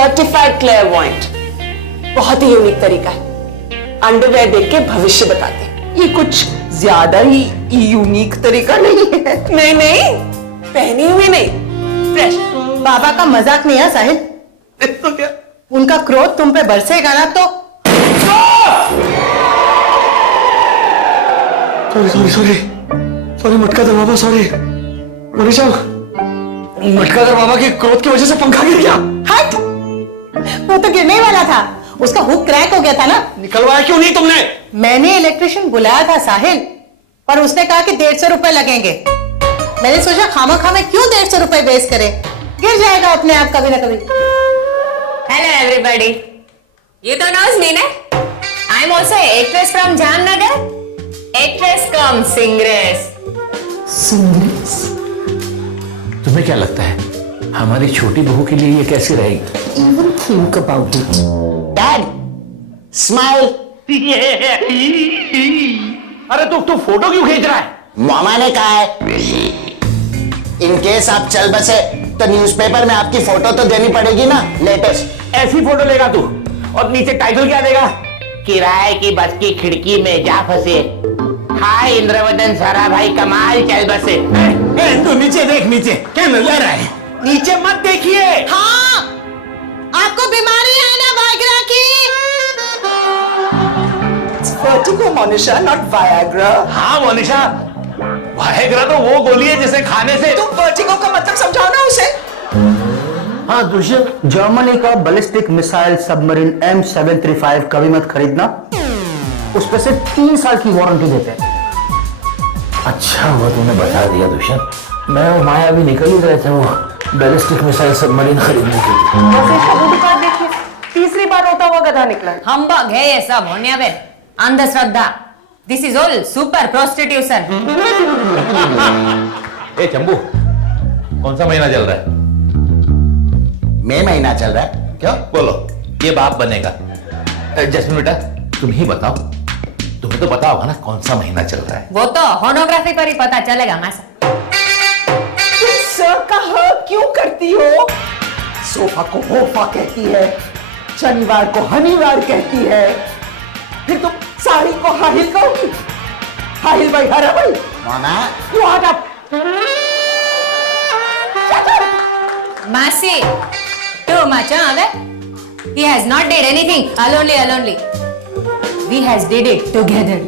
Certified क्लेयरवॉयंट। बहुत ही unique तरीका है, अंडरवेयर देख के भविष्य बताते। ये कुछ ज्यादा ही यूनिक तरीका नहीं है? नहीं नहीं, पहनी हुई नहीं, फ्रेश। बाबा का मजाक नहीं है साहिल। तो क्या? उनका क्रोध तुम पे बरसेगा ना तो। सॉरी मटकादर बाबा, सॉरी। मनीषा, मटकादर बाबा के क्रोध की वजह से पंखा गिर गया। हट, वो तो गिरने वाला था, उसका हुक क्रैक हो गया था ना। निकलवाया क्यों नहीं तुमने? मैंने इलेक्ट्रिशियन बुलाया था साहिल, पर उसने कहा कि 150 रुपए लगेंगे। मैंने सोचा खामा में क्यों 150 रुपए वेस्ट करें, गिर जाएगा अपने आप कभी ना कभी। Hello everybody. You don't know me, ne? I'm also an actress from Jamnagar. Actress cum singress. तुम्हें क्या लगता है हमारी छोटी बहू के लिए ये कैसी रहेगी? Even think about it. Dad smile. अरे तू फोटो क्यों खींच रहा है? मामा ने कहा है इन केस आप चल बसे तो न्यूज़पेपर में आपकी फोटो तो देनी पड़ेगी ना, लेटेस्ट। ऐसी फोटो लेगा तू और नीचे टाइटल क्या देगा? किराए की बस की खिड़की में जा फंसे, हाय इंद्रवदन सारा भाई कमाल चल बसे। तू नीचे देख, नीचे क्या नजर है? नीचे मत देखिए। हाँ, आपको बीमारी है ना वाइग्रा की? Vertigo Monisha, not Viagra. हाँ मोनिशा, वायग्रा तो वो गोली है जिसे खाने से। तुम वर्टिगो का मतलब समझाओ ना उसे। हाँ दुष्यंत, जर्मनी का बैलिस्टिक मिसाइल सबमरीन M735 कभी मत खरीदना, उस पे से 3 साल की वारंटी देते हैं। अच्छा हुआ तूने बता दिया दुष्यंत, मैं और माया भी निकल ही रहे थे वो बैलिस्टिक मिसाइल सबमरीन खरीदने के लिए। देखिए, तीसरी बार रोता हुआ गधा निकला। Humbug है ये सब, होने पे अंधश्रद्धा। This is all super prostitution. ए चंबू, कौन सा महीना चल रहा है? मई महीना चल रहा है। क्यों? बोलो, ये बाप बनेगा। जैस्मिन बेटा, तुम ही बताओ, तुम्हें तो पता होगा ना कौन सा महीना चल रहा है? वो तो होनोग्राफी पर ही पता चलेगा मासा। तुम सर का ह क्यों करती हो? सोफा को होफा कहती है, शनिवार को हनीवार कहती है, फिर तुम साड़ी को हाहिल कहोगी। हाहिल भाई, हरा भाई। मामा You are up. मासी, too much, huh? He has not did anything alonely. We has did it together.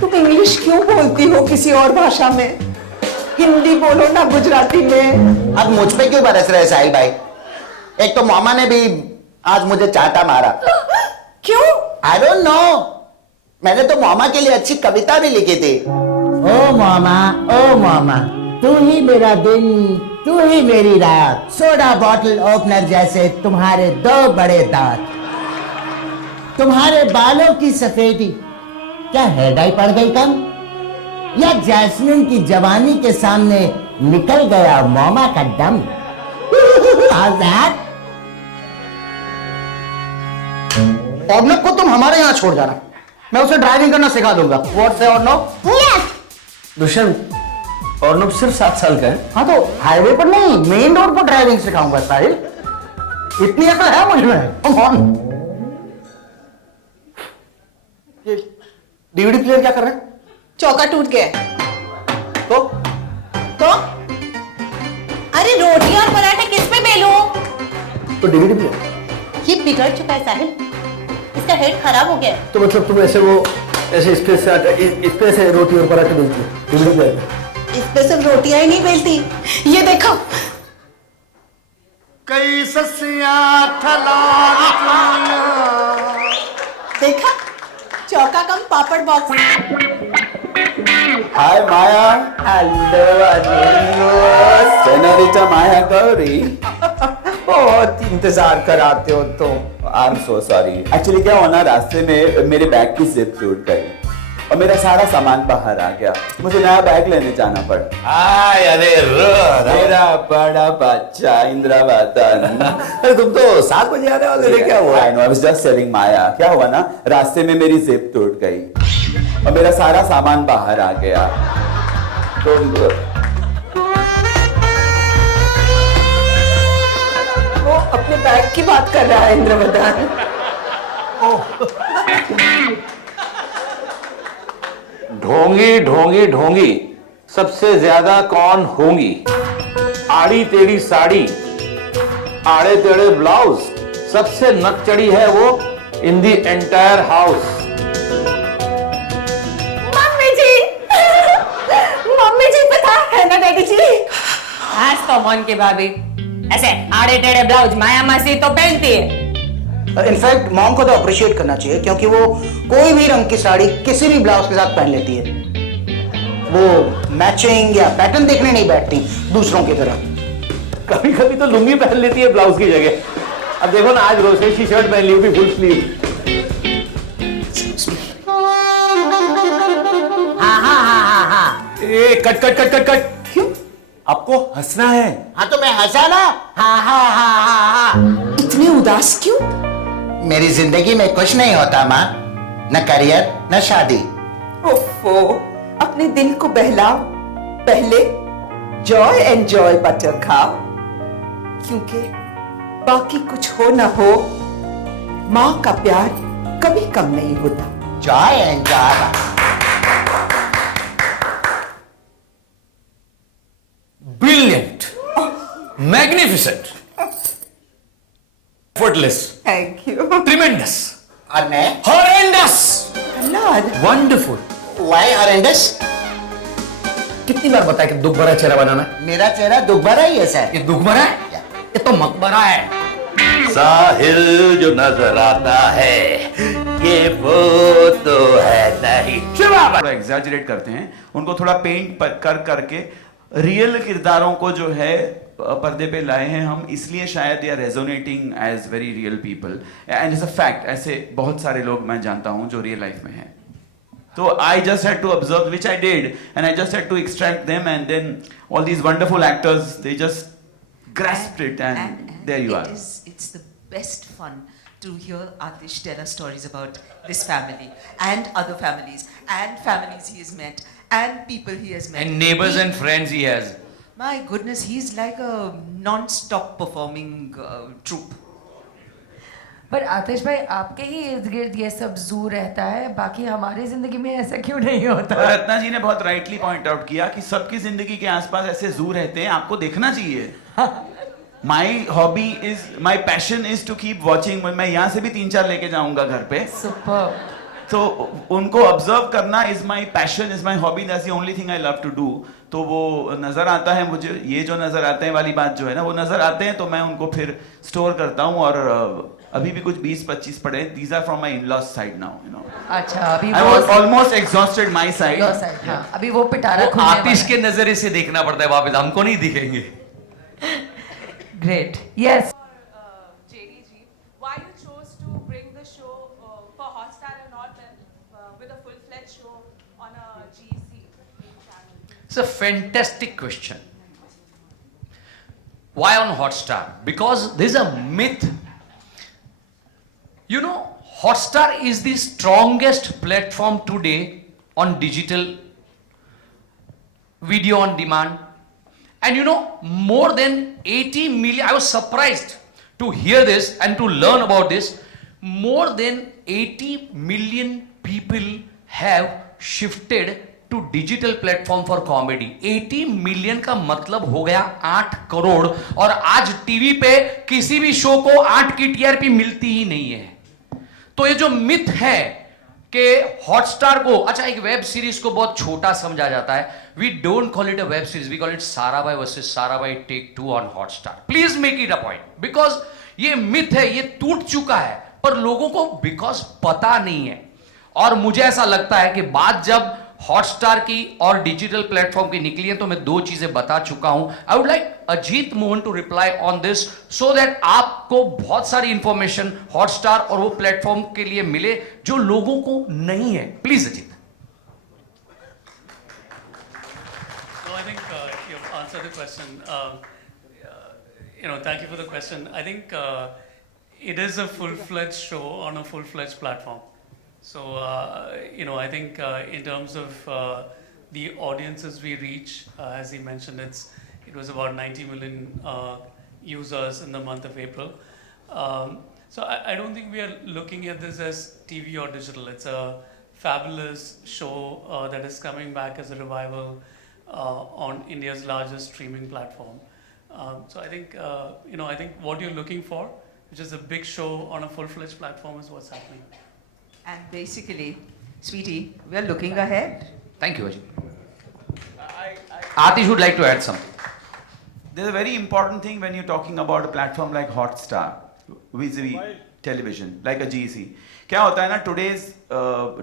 तुम इंग्लिश क्यों बोलती हो किसी और भाषा में? हिंदी बोलो ना, गुजराती में। अब मुझ पे क्यों बरस रहे साहिल भाई? एक तो मामा ने भी आज मुझे चाटा मारा। क्यों? आई डोंट नो, मैंने तो मामा के लिए अच्छी कविता भी लिखी थी। ओ मामा, तू ही मेरा दिन, तू ही मेरी रात, सोडा बॉटल ओपनर जैसे तुम्हारे 2 बड़े दांत, तुम्हारे बालों की सफेदी, क्या हेयर डाई पड़ गई कम, या जैस्मिन की जवानी के सामने निकल गया मामा का दम। How's that? अर्नब को तुम हमारे यहाँ छोड़ जाना, मैं उसे ड्राइविंग करना सिखा दूंगा। व्हाट से अर्नब? दुष्यंत, अर्नब सिर्फ 7 साल का है। हाँ तो हाईवे पर नहीं, मेन रोड पर ड्राइविंग सिखाऊंगा साहिल, इतनी अकल है मुझ में। Come on. ये डीवीडी प्लेयर क्या कर रहे हैं? चौका टूट गया। तो अरे रोटी और पराठे किस पे बेलूं? डीवीडी प्लेयर ये बिगड़ चुका है साहिल, इसका हेड खराब हो गया है। तो मतलब तुम ऐसे स्पेस से रोटी और पराठे बेचती हो डीवीडी प्लेयर में? इस पे सिर्फ रोटियां ही नहीं बेलती, ये देखो। कई ससियां देखा, चौका कम पापड़ बॉक्स। हाय माया। हेलो सेनोरिटा माया गौरी। बहुत इंतजार कराते हो तुम। I am so sorry. Actually क्या हुआ ना, रास्ते में मेरे बैग की जिप टूट गई और मेरा सारा सामान बाहर आ गया, मुझे नया बैग लेने जाना पड़ा। अरे मेरा बड़ा बच्चा इंद्रवदन। अरे तुम तो 7 बजे आने वाले थे, क्या हुआ? I know, I was just telling माया। क्या हुआ ना, रास्ते में मेरी जिप टूट गई और मेरा सारा सामान बाहर आ गया। तो अपने बैग की बात कर रहा है इंद्रवदन। ढोंगी ढोंगी ढोंगी सबसे ज्यादा कौन होंगी? आड़ी टेढ़ी साड़ी, आड़े टेढ़े ब्लाउज, सबसे नक चढ़ी है वो इन दी एंटायर हाउस। मम्मी जी पता है ना डैडी जी, आज तो मोहन की भाभी ऐसे आड़े टेढ़े ब्लाउज माया मासी तो पहनती है। इनफैक्ट मॉम को तो अप्रिशिएट करना चाहिए क्योंकि वो कोई भी रंग की साड़ी किसी भी ब्लाउज के साथ पहन लेती है। वो मैचिंग या पैटर्न देखने नहीं बैठती दूसरों की तरह। कभी कभी तो लुंगी पहन लेती है ब्लाउज की जगह। अब देखो ना, आज रोशनी की शर्ट पहन ली हुई फुल स्लीव। ए cut cut cut cut cut. क्यों? आपको हंसना है? हाँ तो मैं हंसा ना। हाँ। इतने उदास क्यों? मेरी जिंदगी में कुछ नहीं होता माँ, न करियर न शादी। ओफो, अपने दिल को बहलाओ, पहले जॉय एंजॉय बटर खाओ, क्योंकि बाकी कुछ हो ना हो, माँ का प्यार कभी कम नहीं होता। Joy enjoy. Brilliant, magnificent, effortless, thank you. Tremendous, और मैं horrendous, lord, wonderful. Why horrendous? कितनी बार बताया कि दुख भरा चेहरा बनाना है? मेरा चेहरा दुखभरा ही है सर। ये दुख भरा है? ये तो मकबरा है। साहिल जो नजर आता है ये वो तो है नहीं। थोड़ा एग्जैजरेट करते हैं, उनको थोड़ा पेंट कर करके रियल किरदारों को जो है पर्दे पे लाए हैं हम, इसलिए शायद they are resonating as very real people and it's a fact. ऐसे बहुत सारे लोग मैं जानता हूं जो रियल लाइफ में हैं। तो I just had to observe, which I did, and I just had to extract them, and then all these wonderful actors they just grasped it, and there you are. It's the best fun to hear Atish tell us stories about this family and other families and families he has met and people he has met. And neighbors and friends he has. My goodness, he's like a non-stop performing troupe. पर आतिश भाई, आपके ही इर्द गिर्द ये सब जू रहता है, बाकी हमारी जिंदगी में ऐसा क्यों नहीं होता? रत्ना जी ने बहुत राइटली पॉइंट आउट किया कि सबकी जिंदगी के आसपास ऐसे जू रहते हैं, आपको देखना चाहिए। My hobby is, my passion is to keep watching. मैं यहाँ से भी 3-4 लेके जाऊंगा घर पे। सुपर। तो उनको ऑब्जर्व करना is my passion, is my hobby, that's the only thing I love to do. तो वो नजर आता है मुझे, ये जो नजर आते हैं वाली बात जो है ना, वो नजर आते हैं तो मैं उनको फिर स्टोर करता हूँ। और अभी भी कुछ 20-25 पड़े। These are from my in laws side now, you know. अच्छा, अभी I was almost exhausted my side. हाँ, अभी वो पिटारा वो आतिश के नजरिए से देखना पड़ता है वापस, हमको नहीं दिखेंगे। Great, yes. JD ji, why you chose to bring the show for Hotstar and not with a full-fledged show on a GEC channel? It's a fantastic question. Why on Hotstar? Because there's a myth. You know, Hotstar is the strongest platform today on digital video on demand. And you know, more than 80 million, I was surprised to hear this and to learn about this. More than 80 million people have shifted to digital platform for comedy. 80 million का मतलब हो गया 8 करोड़। और आज TV पे किसी भी show को 8 की टीआरपी मिलती ही नहीं है। तो ये जो मिथ है कि हॉटस्टार को, अच्छा, एक वेब सीरीज को बहुत छोटा समझा जाता है। We don't call it a web series, we call it Sarabhai versus Sarabhai take 2 on Hotstar. Please make it a point, because ये मिथ है, ये टूट चुका है, पर लोगों को बिकॉज पता नहीं है। और मुझे ऐसा लगता है कि बात जब हॉटस्टार की और डिजिटल प्लेटफॉर्म की निकली है तो मैं 2 चीजें बता चुका हूं। I would like Ajit Mohan to reply on this so that आपको बहुत सारी इंफॉर्मेशन हॉटस्टार और वो प्लेटफॉर्म के लिए मिले जो लोगों को नहीं है। Please Ajit. So I think you've answered the question. Thank you for the question. I think it is a full-fledged show on a full-fledged platform. So, I think in terms of the audiences we reach, as he mentioned, it was about 90 million users in the month of April. So I don't think we are looking at this as TV or digital. It's a fabulous show that is coming back as a revival on India's largest streaming platform. So I think I think what you're looking for, which is a big show on a full-fledged platform, is what's happening. And basically, sweetie, we are looking ahead. Thank you, Ajit. Atish would like to add something. There's a very important thing when you're talking about a platform like Hotstar, vis-a-vis television, like a GC. क्या होता है ना, today's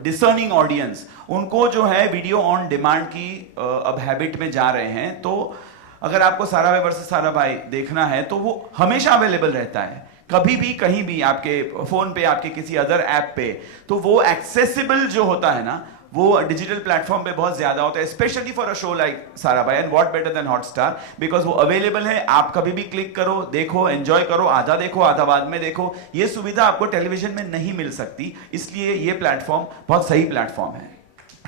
discerning audience, उनको जो है video on demand की अब habit में जा रहे हैं, तो अगर आपको साराभाई वर्सेस साराभाई देखना है तो वो हमेशा अवेलेबल रहता है, कभी भी कहीं भी, आपके फोन पे, आपके किसी अदर ऐप पे, तो वो एक्सेसिबल जो होता है ना, वो डिजिटल प्लेटफॉर्म पे बहुत ज्यादा होता है, specially for a show like Sarabhai. And what better than Hotstar, because वो अवेलेबल है, आप कभी भी क्लिक करो, देखो, एंजॉय करो, आधा देखो आधा बाद में देखो. ये सुविधा आपको टेलीविजन में नहीं मिल सकती, इसलिए ये प्लेटफॉर्म बहुत सही प्लेटफॉर्म है.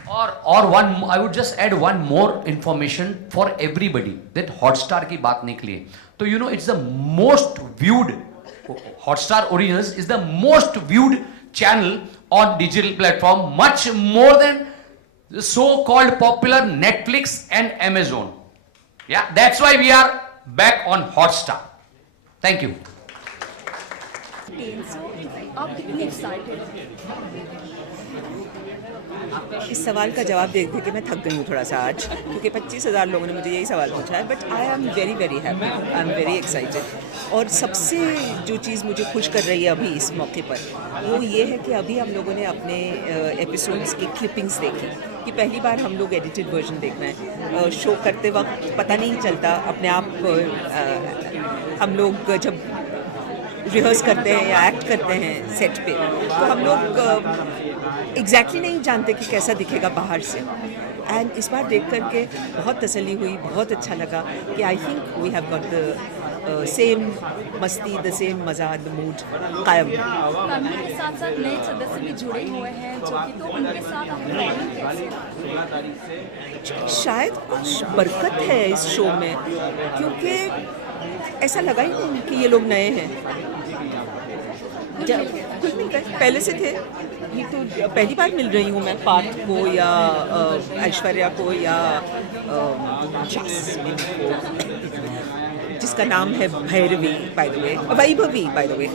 और one, I would just add one more information for everybody that Hotstar की बात निकली, तो you know it's the most viewed, Hotstar originals is the most viewed channel on digital platform, much more than the so-called popular Netflix and Amazon. Yeah, that's why we are back on Hotstar. Thank you. आप कितनी excited? इस सवाल का जवाब देख के मैं थक गई हूँ थोड़ा सा आज, क्योंकि 25,000 लोगों ने मुझे यही सवाल पूछा है. But I am very very happy, I am very excited. और सबसे जो चीज़ मुझे खुश कर रही है अभी इस मौके पर, वो ये है कि अभी हम लोगों ने अपने एपिसोड्स की क्लिपिंग्स देखी, कि पहली बार हम लोग एडिटेड वर्जन देखना है. शो करते वक्त पता नहीं चलता, अपने आप हम लोग जब रिहर्स करते हैं या एक्ट करते हैं सेट पे, तो हम लोग एग्जैक्टली नहीं जानते कि कैसा दिखेगा बाहर से. एंड इस बार देख करके बहुत तसल्ली हुई, बहुत अच्छा लगा कि I think we have got the same मस्ती, द सेम मज़ा, द मूड कायम. फैमिली के साथ साथ नए सदस्य भी जुड़े हुए हैं जो कि, तो उनके साथ आप शायद कुछ बरकत है इस शो में, क्योंकि ऐसा लगा ही नहीं कि ये लोग नए हैं. कुछ मिल गए, पहले से थे. ये तो पहली बार मिल रही हूँ मैं पार्थ को या ऐश्वर्या को या जास्मिन को, जिसका नाम है Bhairavi by the way, Vaibhavi by the way.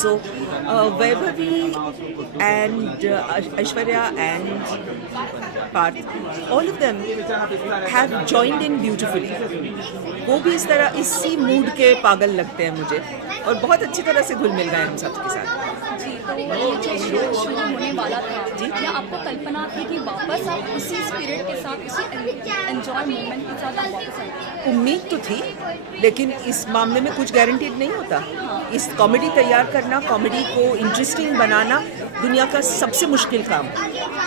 So Vaibhavi and Aishwarya and Parth, all of them have joined in beautifully. वो भी इस तरह इसी मूड के पागल लगते हैं मुझे, और बहुत अच्छी तरह से घुल मिल गए हम सबके साथ. जी, तो ये जो शो शुरू होने वाला था जी, क्या आपको कल्पना थी कि वापस आप उसी स्पिरिट के साथ, उसी एंजॉय मोमेंट के साथ आप वापस आएंगे? उम्मीद तो थी, लेकिन इस मामले में कुछ गारंटीड नहीं होता. इस कॉमेडी तैयार करना, कॉमेडी को इंटरेस्टिंग बनाना दुनिया का सबसे मुश्किल काम,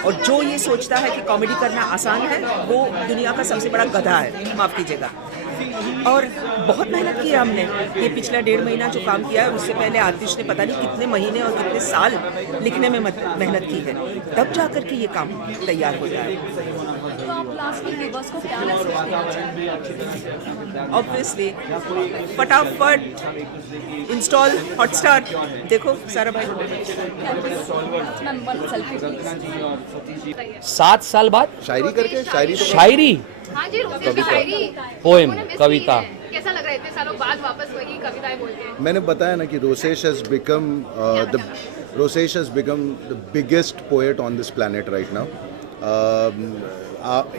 और जो ये सोचता है कि कॉमेडी करना आसान है, वो दुनिया का सबसे बड़ा गधा है, माफ़ कीजिएगा. और बहुत मेहनत की है हमने. ये पिछला 1.5 महीना जो काम किया है, उससे पहले आतिश ने पता नहीं कितने महीने और कितने साल लिखने में मेहनत की है, तब जा कर के ये काम तैयार होता है. तो आप लास्ट में व्यूअर्स को क्या मैसेज देना चाहेंगे? ऑब्वियसली फटाफट इंस्टॉल हॉटस्टार, देखो साराभाई. 7 साल बाद शायरी करके, शायरी, हाँ जी, रोसेश शायरी, पोएम, कविता. कैसा लग रहा है इतने सालों बाद वापस वही कविताएं बोलते हैं? मैंने बताया ना कि Rosesh has become the biggest poet on this planet right now.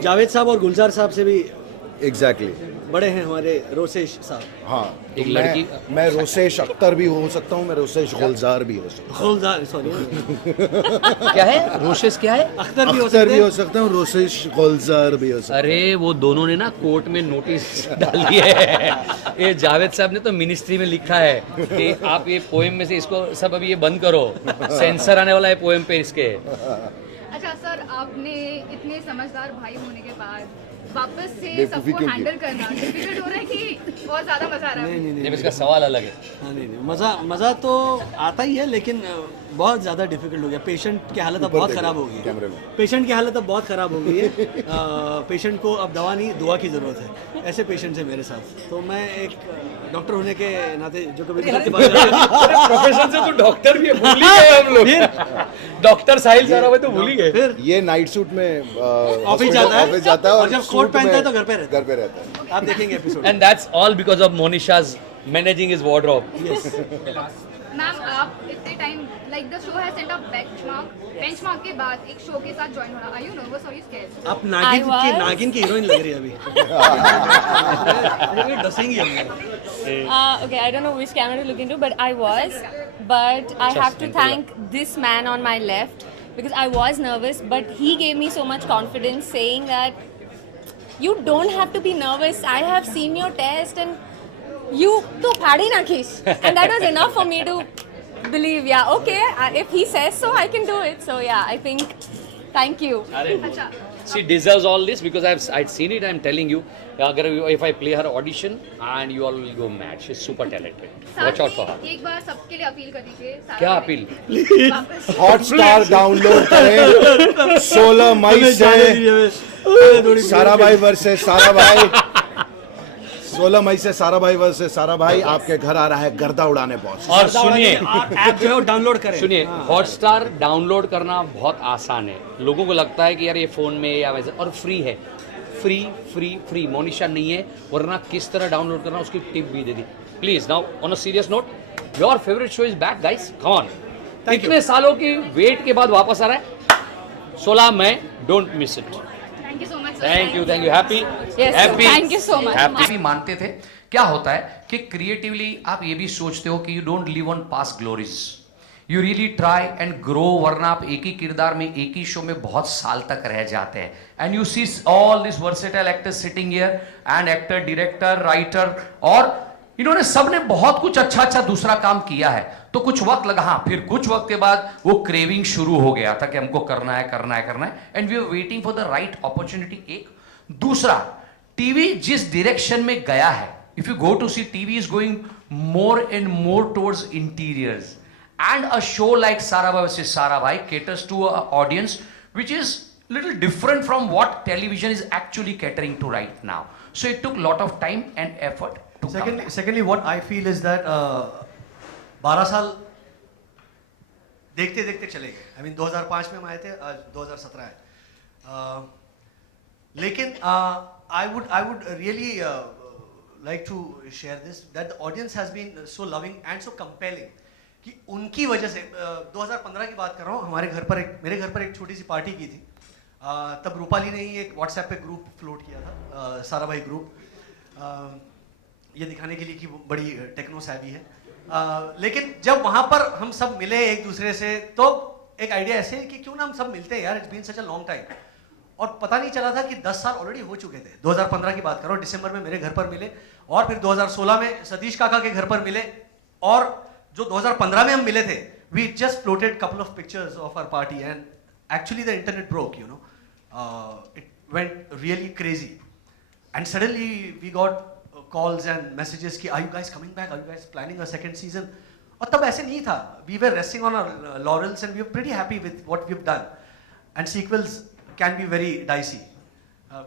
Javed साहब और गुलजार साहब से भी एग्जैक्टली बड़े हैं हमारे रोसेश साहब. हाँ, एक तो लड़की, मैं रोसेश अख्तर भी हो सकता हूँ, मैं रोसेश गुलजार भी हो सकता हूँ. गुलजार, सॉरी क्या है, रोशेश क्या है, अख्तर भी हो सकता हूँ, रोसेश गुलजार भी हो सकता हूँ. अरे वो दोनों ने ना कोर्ट में नोटिस डाली है. ये जावेद साहब ने तो मिनिस्ट्री में लिखा है कि आप ये पोएम में से इसको सब अभी ये बंद करो, सेंसर आने वाला है पोएम पे इसके. अच्छा सर, आपने इतने समझदार भाई होने के बाद वापस से सबको हैंडल करना डिफिकल्ट हो रहा है कि बहुत ज्यादा मजा आ रहा है? नहीं, इसका सवाल अलग है. हाँ, नहीं, मज़ा तो आता ही है, लेकिन बहुत ज़्यादा डिफिकल्ट हो गया. पेशेंट की हालत अब बहुत ख़राब हो गई है. पेशेंट की हालत अब बहुत ख़राब हो गई है. पेशेंट को अब दवा नहीं, दुआ की ज़रूरत है. ऐसे पेशेंट्स हैं मेरे साथ, तो मैं एक डॉक्टर होने के नाते जो कभी प्रोफेशन से तो डॉक्टर भी है, भूल ही गए हम लोग। डॉक्टर साहिल सारा भाई तो भूल ही गए। फिर ये नाइट सूट में ऑफिस जाता है और जब कोट पहनता है तो घर पे रहता है। आप देखेंगे episode. And that's all because of Monisha's managing his wardrobe. Ma'am आप इतने time like the show has set up benchmark के बाद एक शो के साथ ज्वाइन होना, आर यू नर्वस और यू स्कैर्ड? आप नागिन की हीरोइन लग रही है अभी। डसेंगी हमने। Okay, I don't know which camera to look into, but I have to thank this man on my left because I was nervous, but he gave me so much confidence saying that you don't have to be nervous. I have seen your test and you to phadi nakhish, and that was enough for me to believe. Yeah, okay, if he says so, I can do it. So yeah, I think thank you. She deserves all this because I'd seen it. I'm telling you, if I play her audition, and you all will go mad. She's super talented. Watch out for her. एक बार सबके लिए appeal कर दीजिए। क्या appeal? Hotstar download करें 16 मई से सारा भाई वर्सेस सारा भाई। 16 मई से सारा भाई वर्सेस सारा भाई आपके घर आ रहा है गर्दा उड़ाने बॉस। और सुनिए, ऐप जो है वो डाउनलोड करें। सुनिए, हॉटस्टार डाउनलोड करना बहुत आसान है। लोगों को लगता है कि यार ये फोन में या वैसे, और फ्री है। फ्री मोनिशा नहीं है, वरना किस तरह डाउनलोड करना उसकी टिप भी दे दी। Please now on a serious note, your favourite show is back guys, come on. इतने सालों की वेट के बाद वापस आ रहा है 16 मई, don't miss it. Thank you so much. Thank you happy Thank you so much. भी मानते थे। क्या होता है कि क्रिएटिवली आप ये भी सोचते हो कि you don't live on past glories, you really try and grow, वरना आप एक ही किरदार में एक ही शो में बहुत साल तक रह जाते हैं। And you see all this versatile actors sitting here, and actor, director, writer, और इन्होंने सबने बहुत कुछ अच्छा दूसरा काम किया है। तो कुछ वक्त लगा, हाँ, फिर कुछ वक्त के बाद वो क्रेविंग शुरू हो गया था कि हमको करना है, and we are waiting for the right opportunity. एक दूसरा, टीवी जिस डायरेक्शन में गया है, if you go to see, TV is going more and more towards interiors, and a show like Sarabhai versus सारा भाई caters to an audience which is little different from what television is actually catering to right now. So it took lot of time and effort to come back. Secondly, what I feel is that 12 साल देखते देखते चले गए। I mean 2005 में हम आए थे, आज 2017 है। लेकिन I would really like to share this, that the audience has been so loving and so compelling कि उनकी वजह से 2015 की बात कर रहा हूँ, मेरे घर पर एक छोटी सी पार्टी की थी। तब रूपाली ने ही एक व्हाट्सएप पे ग्रुप फ्लोट किया था, सारा भाई ग्रुप, ये दिखाने के लिए कि वो बड़ी टेक्नो सैवी है। लेकिन जब वहाँ पर हम सब मिले एक दूसरे से, तो एक आइडिया ऐसे कि क्यों ना हम सब मिलते हैं यार, it's been such a long time. और पता नहीं चला था कि 10 साल ऑलरेडी हो चुके थे। 2015 की बात करो, दिसंबर में मेरे घर पर मिले, और फिर 2016 में सतीश काका के घर पर मिले, और जो 2015 में हम मिले थे, we just floated couple of pictures of our party, and actually the internet broke, you know, it went really crazy, and suddenly we got calls and messages कि are you guys coming back, are you guys planning a second season? और तब ऐसे नहीं था, we were resting on our laurels and we were pretty happy with what we've done, and sequels can be very dicey,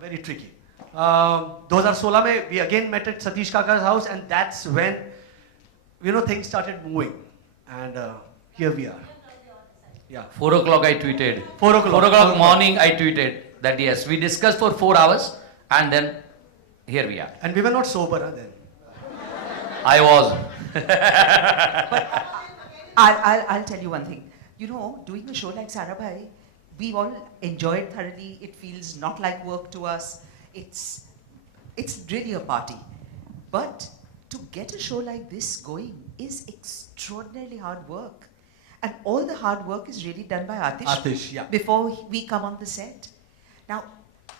very tricky. 2016 में we again met at Satish Kaka's house, and that's when, you know, things started moving, and here we are. Yeah. 4 o'clock I tweeted. 4 o'clock morning I tweeted that yes, we discussed for 4 hours, and then here we are. And we were not sober then. I was. I'll tell you one thing. You know, doing a show like Sarabhai, we all enjoyed thoroughly. It feels not like work to us. It's really a party. But to get a show like this going is extraordinarily hard work. And all the hard work is really done by Atish, yeah. Before we come on the set. Now,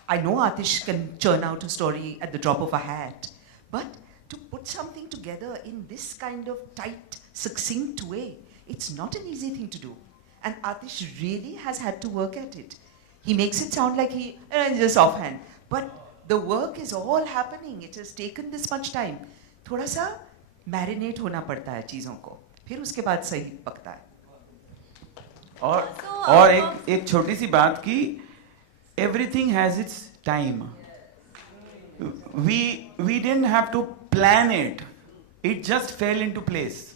I know Atish can churn out a story at the drop of a hat, but to put something together in this kind of tight, succinct way, it's not an easy thing to do. And Atish really has had to work at it. He makes it sound like he just offhand, but the work is all happening. It has taken this much time. थोड़ा सा marinate होना पड़ता है चीज़ों को, फिर उसके बाद सही पकता है. और एक छोटी सी बात कि everything has its time. We didn't have to plan it. It just fell into place.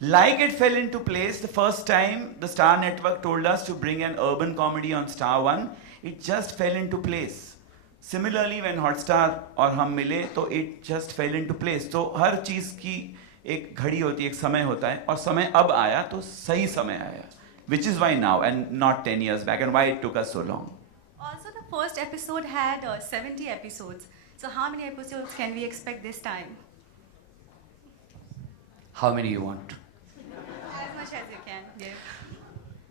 Like it fell into place the first time the Star Network told us to bring an urban comedy on Star 1, it just fell into place. Similarly, when Hotstar और हम मिले तो it just fell into place. तो हर चीज़ की एक घड़ी होती है, एक समय होता है, और समय अब आया तो सही समय आया. Which is why now and not 10 years back, and why it took us so long. Also, the first episode had 70 episodes. So how many episodes can we expect this time? How many you want? As much as you can. Yes.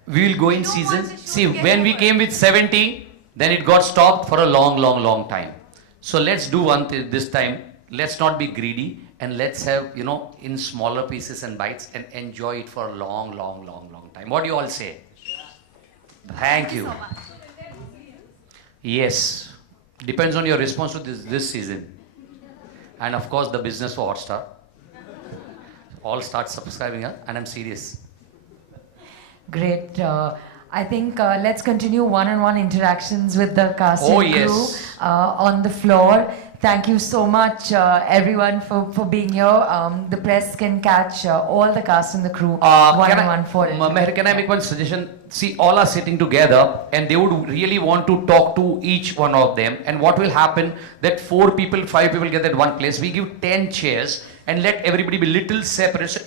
We will go in season. See, when we came with 70, then it got stopped for a long time. So let's do one thing this time. Let's not be greedy and let's have, in smaller pieces and bites and enjoy it for a long time. What do you all say? Thank you. So much. Yes. Depends on your response to this season. And of course, the business for Hotstar. All start subscribing, and I'm serious. Great. I think let's continue one-on-one interactions with the cast Oh, and crew yes. on the floor. Thank you so much, everyone, for being here. The press can catch all the cast and the crew one-on-one for it. Meher, can I make one suggestion? See, all are sitting together and they would really want to talk to each one of them. And what will happen, that 4 people, 5 people get at one place. We give 10 chairs and let everybody be little separate. So